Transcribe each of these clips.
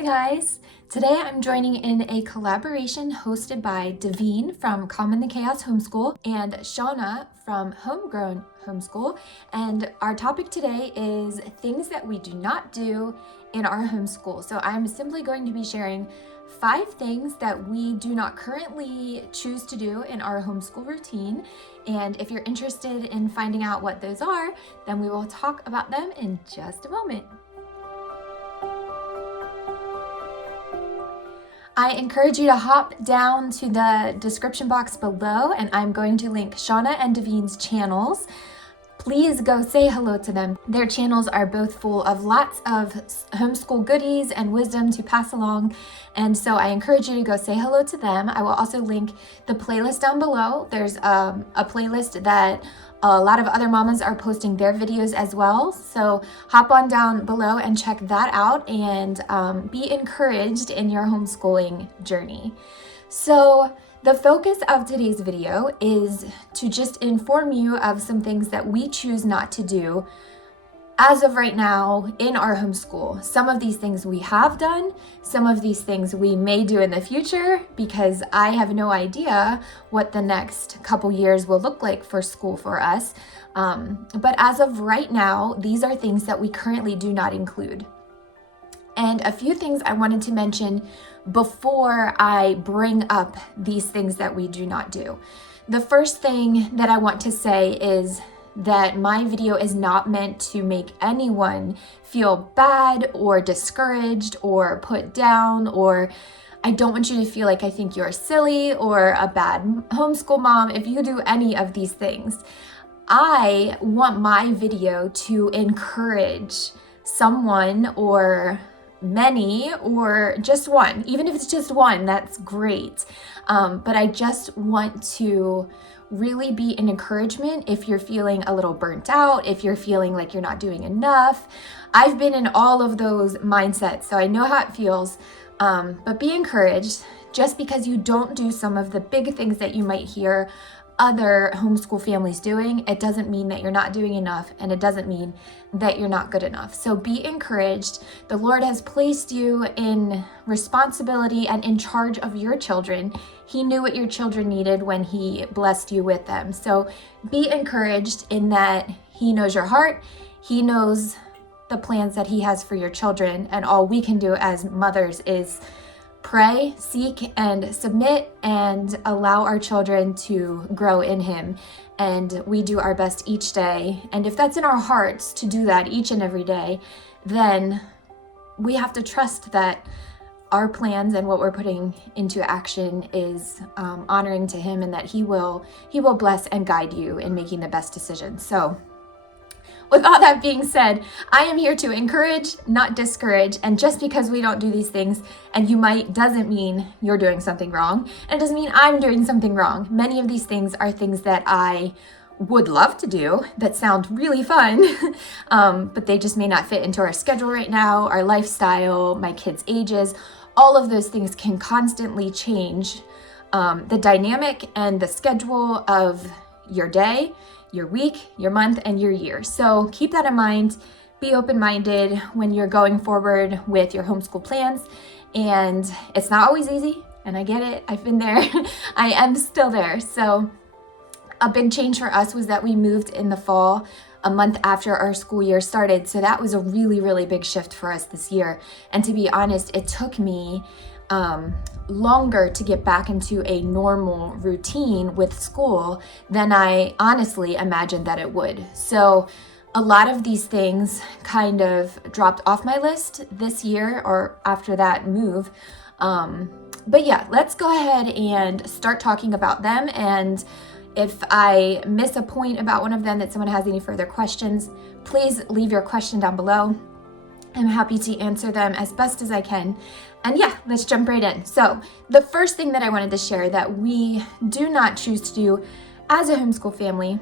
Hi guys! Today I'm joining in a collaboration hosted by Davine from Calm in the Chaos Homeschool and Shauna from Homegrown Homeschool. And our topic today is things that we do not do in our homeschool. So I'm simply going to be sharing 5 things that we do not currently choose to do in our homeschool routine. And if you're interested in finding out what those are, then we will talk about them in just a moment. I encourage you to hop down to the description box below, and I'm going to link Shauna and Davine's channels. Please go say hello to them. Their channels are both full of lots of homeschool goodies and wisdom to pass along, and so I encourage you to go say hello to them. I will also link the playlist down below. There's a playlist that a lot of other mamas are posting their videos as well, so hop on down below and check that out and be encouraged in your homeschooling journey. So the focus of today's video is to just inform you of some things that we choose not to do as of right now in our homeschool. Some of these things we have done, some of these things we may do in the future, because I have no idea what the next couple years will look like for school for us. But as of right now, these are things that we currently do not include. And a few things I wanted to mention before I bring up these things that we do not do. The first thing that I want to say is that my video is not meant to make anyone feel bad or discouraged or put down, or I don't want you to feel like I think you're silly or a bad homeschool mom if you do any of these things. I want my video to encourage someone or many or just one. Even if it's just one, that's great. But I just want to really be an encouragement if you're feeling a little burnt out, if you're feeling like you're not doing enough. I've been in all of those mindsets, so I know how it feels. But be encouraged. Just because you don't do some of the big things that you might hear other homeschool families doing, it doesn't mean that you're not doing enough, and it doesn't mean that you're not good enough. So be encouraged. The Lord has placed you in responsibility and in charge of your children. He knew what your children needed when He blessed you with them. So be encouraged in that He knows your heart. He knows the plans that He has for your children, and all we can do as mothers is pray, seek, and submit, and allow our children to grow in Him. And we do our best each day. And if that's in our hearts to do that each and every day, then we have to trust that our plans and what we're putting into action is honoring to Him, and that He will bless and guide you in making the best decisions. So with all that being said, I am here to encourage, not discourage. And just because we don't do these things, and you might, doesn't mean you're doing something wrong. And it doesn't mean I'm doing something wrong. Many of these things are things that I would love to do that sound really fun, but they just may not fit into our schedule right now, our lifestyle, my kids' ages. All of those things can constantly change the dynamic and the schedule of your day, your week, your month, and your year. So keep that in mind. Be open-minded when you're going forward with your homeschool plans. And it's not always easy, and I get it. I've been there. I am still there. So a big change for us was that we moved in the fall, a month after our school year started. So that was a really, really big shift for us this year. And to be honest, it took me longer to get back into a normal routine with school than I honestly imagined that it would. So a lot of these things kind of dropped off my list this year or after that move. But yeah, let's go ahead and start talking about them. And if I miss a point about one of them that someone has any further questions, please leave your question down below. I'm happy to answer them as best as I can. And yeah, let's jump right in. So the first thing that I wanted to share that we do not choose to do as a homeschool family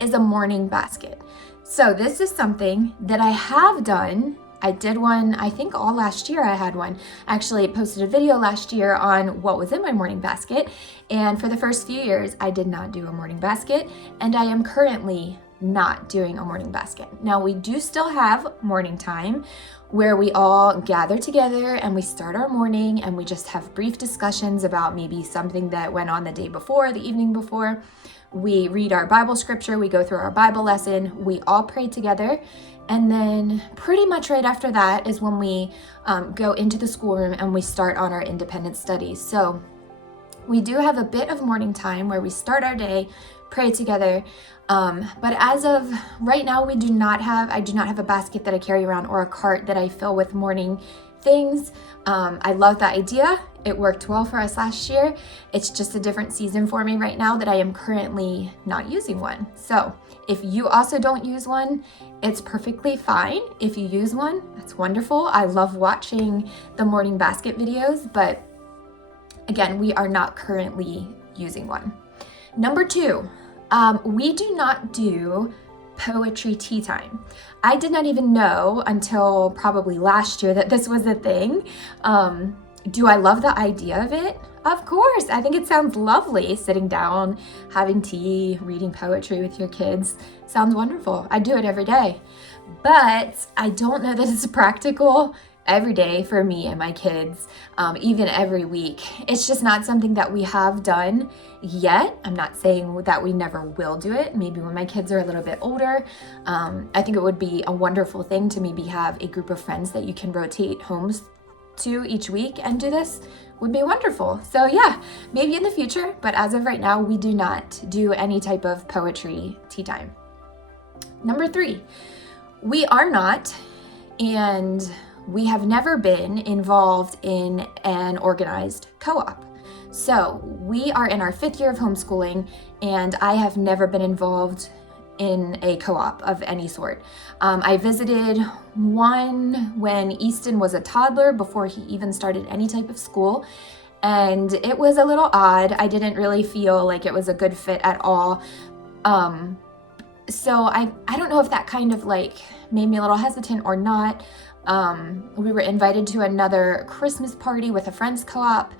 is a morning basket. So this is something that I have done. I did one, I think all last year I had one. I actually posted a video last year on what was in my morning basket. And for the first few years, I did not do a morning basket. And I am currently not doing a morning basket. Now we do still have morning time where we all gather together and we start our morning and we just have brief discussions about maybe something that went on the day before, the evening before. We read our Bible scripture, we go through our Bible lesson, we all pray together. And then pretty much right after that is when we go into the schoolroom and we start on our independent studies. So we do have a bit of morning time where we start our day, pray together. But as of right now, I do not have a basket that I carry around or a cart that I fill with morning things. I love that idea. It worked well for us last year. It's just a different season for me right now that I am currently not using one. So if you also don't use one, it's perfectly fine. If you use one, that's wonderful. I love watching the morning basket videos, but again, we are not currently using one. Number 2, we do not do poetry tea time. I did not even know until probably last year that this was a thing. Do I love the idea of it? Of course. I think it sounds lovely, sitting down, having tea, reading poetry with your kids. Sounds wonderful. I do it every day. But I don't know that it's practical every day for me and my kids, even every week. It's just not something that we have done yet. I'm not saying that we never will do it. Maybe when my kids are a little bit older. I think it would be a wonderful thing to maybe have a group of friends that you can rotate homes to each week and do this. Would be wonderful. So yeah, maybe in the future, but as of right now, we do not do any type of poetry tea time. Number 3, we are not, and we have never been involved in an organized co-op. So we are in our 5th year of homeschooling, and I have never been involved in a co-op of any sort. I visited one when Easton was a toddler before he even started any type of school, and it was a little odd. I didn't really feel like it was a good fit at all. So I don't know if that kind of like made me a little hesitant or not. We were invited to another Christmas party with a friend's co-op,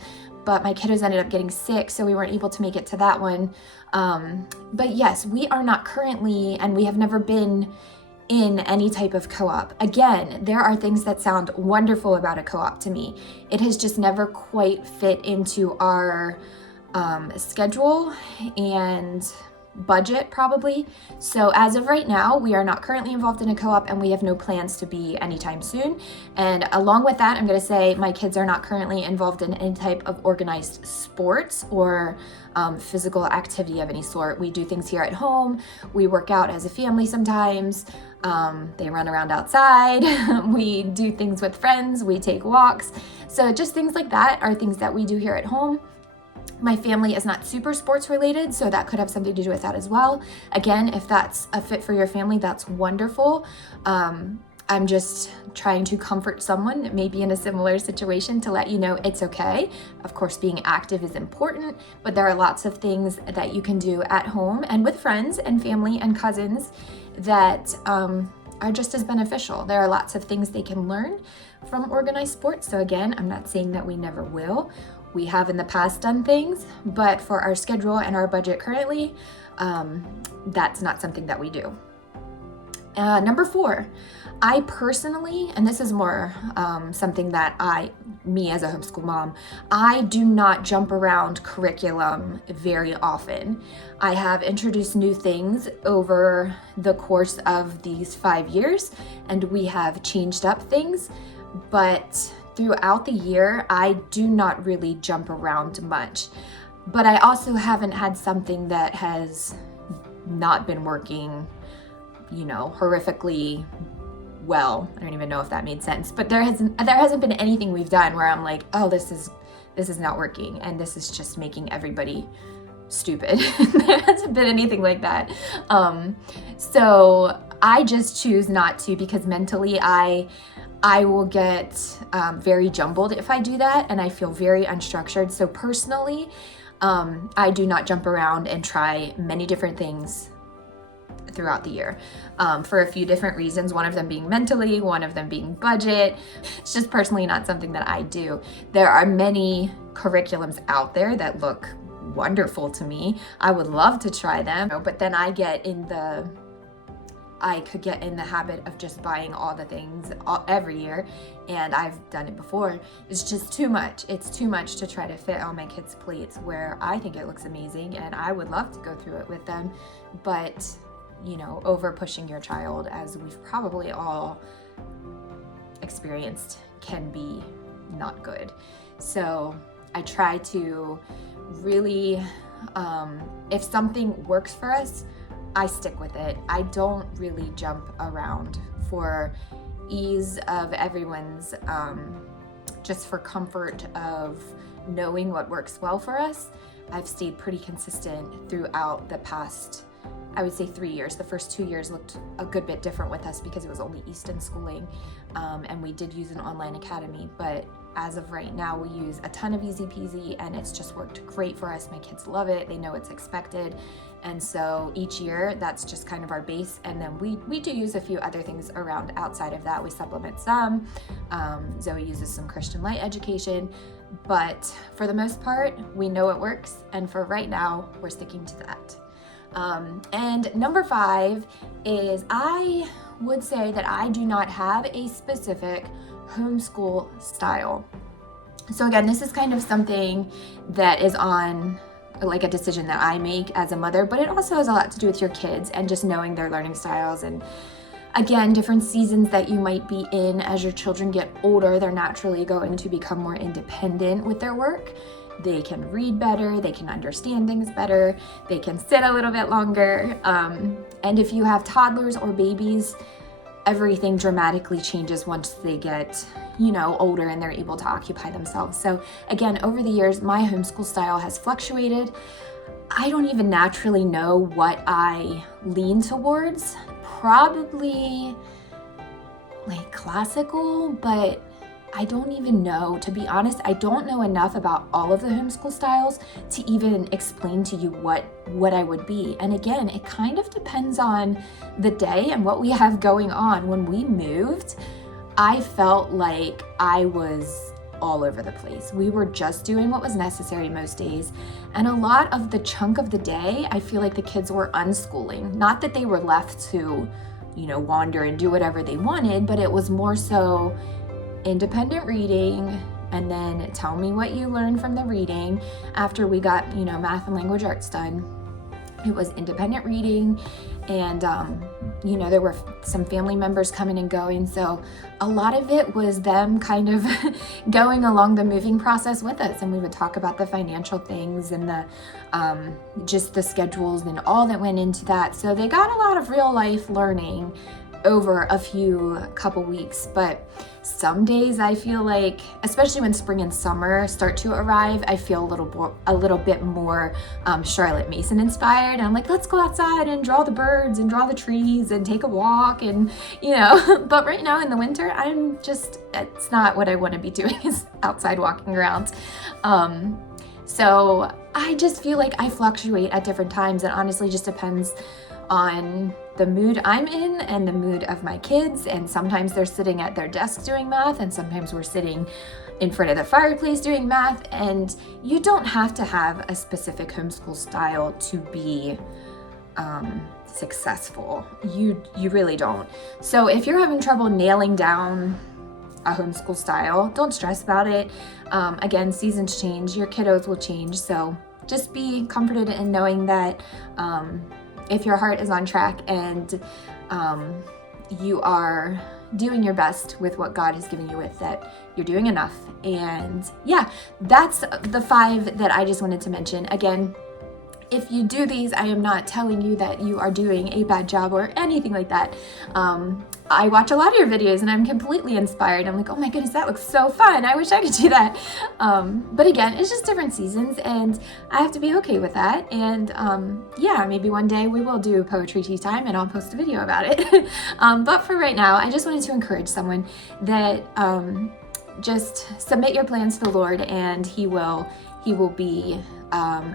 but my kiddos ended up getting sick, so we weren't able to make it to that one. But yes, we are not currently, and we have never been in any type of co-op. Again, there are things that sound wonderful about a co-op to me. It has just never quite fit into our schedule and budget probably. So as of right now, we are not currently involved in a co-op, and we have no plans to be anytime soon. And along with that, I'm going to say my kids are not currently involved in any type of organized sports or physical activity of any sort. We do things here at home. We work out as a family sometimes. They run around outside. We do things with friends. We take walks. So just things like that are things that we do here at home. My family is not super sports related, so that could have something to do with that as well. Again, if that's a fit for your family, that's wonderful. I'm just trying to comfort someone that may be in a similar situation to let you know it's okay. Of course, being active is important, but there are lots of things that you can do at home and with friends and family and cousins that are just as beneficial. There are lots of things they can learn from organized sports. So again, I'm not saying that we never will. We have in the past done things, but for our schedule and our budget currently, that's not something that we do. Number 4, I personally, and this is more something that me as a homeschool mom, I do not jump around curriculum very often. I have introduced new things over the course of these 5 years, and we have changed up things, but throughout the year, I do not really jump around much. But I also haven't had something that has not been working, horrifically well. I don't even know if that made sense, but there hasn't been anything we've done where I'm like, oh, this is not working, and this is just making everybody stupid. There hasn't been anything like that. So I just choose not to, because mentally I will get very jumbled if I do that, and I feel very unstructured. So personally, I do not jump around and try many different things throughout the year for a few different reasons, one of them being mentally, one of them being budget. It's just personally not something that I do. There are many curriculums out there that look wonderful to me. I would love to try them, but then I get in the I could get in the habit of just buying all the things every year, and I've done it before. It's just too much. It's too much to try to fit on my kids' plates, where I think it looks amazing and I would love to go through it with them. But, you know, over pushing your child, as we've probably all experienced, can be not good. So I try to really, if something works for us, I stick with it. I don't really jump around for ease of everyone's, just for comfort of knowing what works well for us. I've stayed pretty consistent throughout the past, I would say 3 years. The first 2 years looked a good bit different with us because it was only Easton schooling, and we did use an online academy, but as of right now, we use a ton of Easy Peasy, and it's just worked great for us. My kids love it. They know it's expected. And so each year, that's just kind of our base. And then we do use a few other things around outside of that. We supplement some. Zoe uses some Christian Light education. But for the most part, we know it works. And for right now, we're sticking to that. And number 5 is, I would say that I do not have a specific homeschool style. So again, this is kind of something that is on like a decision that I make as a mother, but it also has a lot to do with your kids and just knowing their learning styles. And again, different seasons that you might be in as your children get older, they're naturally going to become more independent with their work. They can read better, they can understand things better, they can sit a little bit longer. And if you have toddlers or babies, everything dramatically changes once they get, you know, older and they're able to occupy themselves. So again, over the years, my homeschool style has fluctuated. I don't even naturally know what I lean towards. Probably like classical, but I don't even know, to be honest. I don't know enough about all of the homeschool styles to even explain to you what I would be. And again, it kind of depends on the day and what we have going on. When we moved, I felt like I was all over the place. We were just doing what was necessary most days. And a lot of the chunk of the day, I feel like the kids were unschooling. Not that they were left to, you know, wander and do whatever they wanted, but it was more so independent reading, and then tell me what you learned from the reading. After we got, you know, math and language arts done, it was independent reading, and you know, there were some family members coming and going, so a lot of it was them kind of going along the moving process with us, and we would talk about the financial things and the just the schedules and all that went into that. So they got a lot of real life learning over a couple weeks. But some days I feel like, especially when spring and summer start to arrive, I feel a little bit more Charlotte Mason inspired. And I'm like, let's go outside and draw the birds and draw the trees and take a walk, and you know. But right now in the winter, it's not what I want to be doing, is outside walking around. So I just feel like I fluctuate at different times, and honestly just depends on the mood I'm in and the mood of my kids. And sometimes they're sitting at their desks doing math, and sometimes we're sitting in front of the fireplace doing math. And you don't have to have a specific homeschool style to be successful. You really don't. So if you're having trouble nailing down a homeschool style, don't stress about it. Again, seasons change, your kiddos will change. So just be comforted in knowing that if your heart is on track and you are doing your best with what God has given you with, that you're doing enough. And yeah, that's the 5 that I just wanted to mention. Again, if you do these, I am not telling you that you are doing a bad job or anything like that. I watch a lot of your videos and I'm completely inspired. I'm like, oh my goodness, that looks so fun. I wish I could do that. But again, it's just different seasons, and I have to be okay with that. And yeah, maybe one day we will do poetry tea time and I'll post a video about it. But for right now, I just wanted to encourage someone that just submit your plans to the Lord, and He will be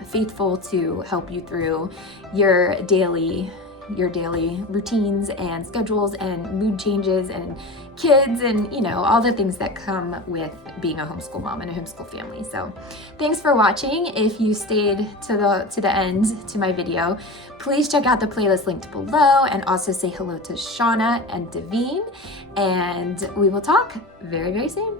faithful to help you through your daily your daily routines and schedules and mood changes and kids and, you know, all the things that come with being a homeschool mom and a homeschool family. So thanks for watching. If you stayed to the end to my video, please check out the playlist linked below and also say hello to Shauna and Devine, and we will talk very, very soon.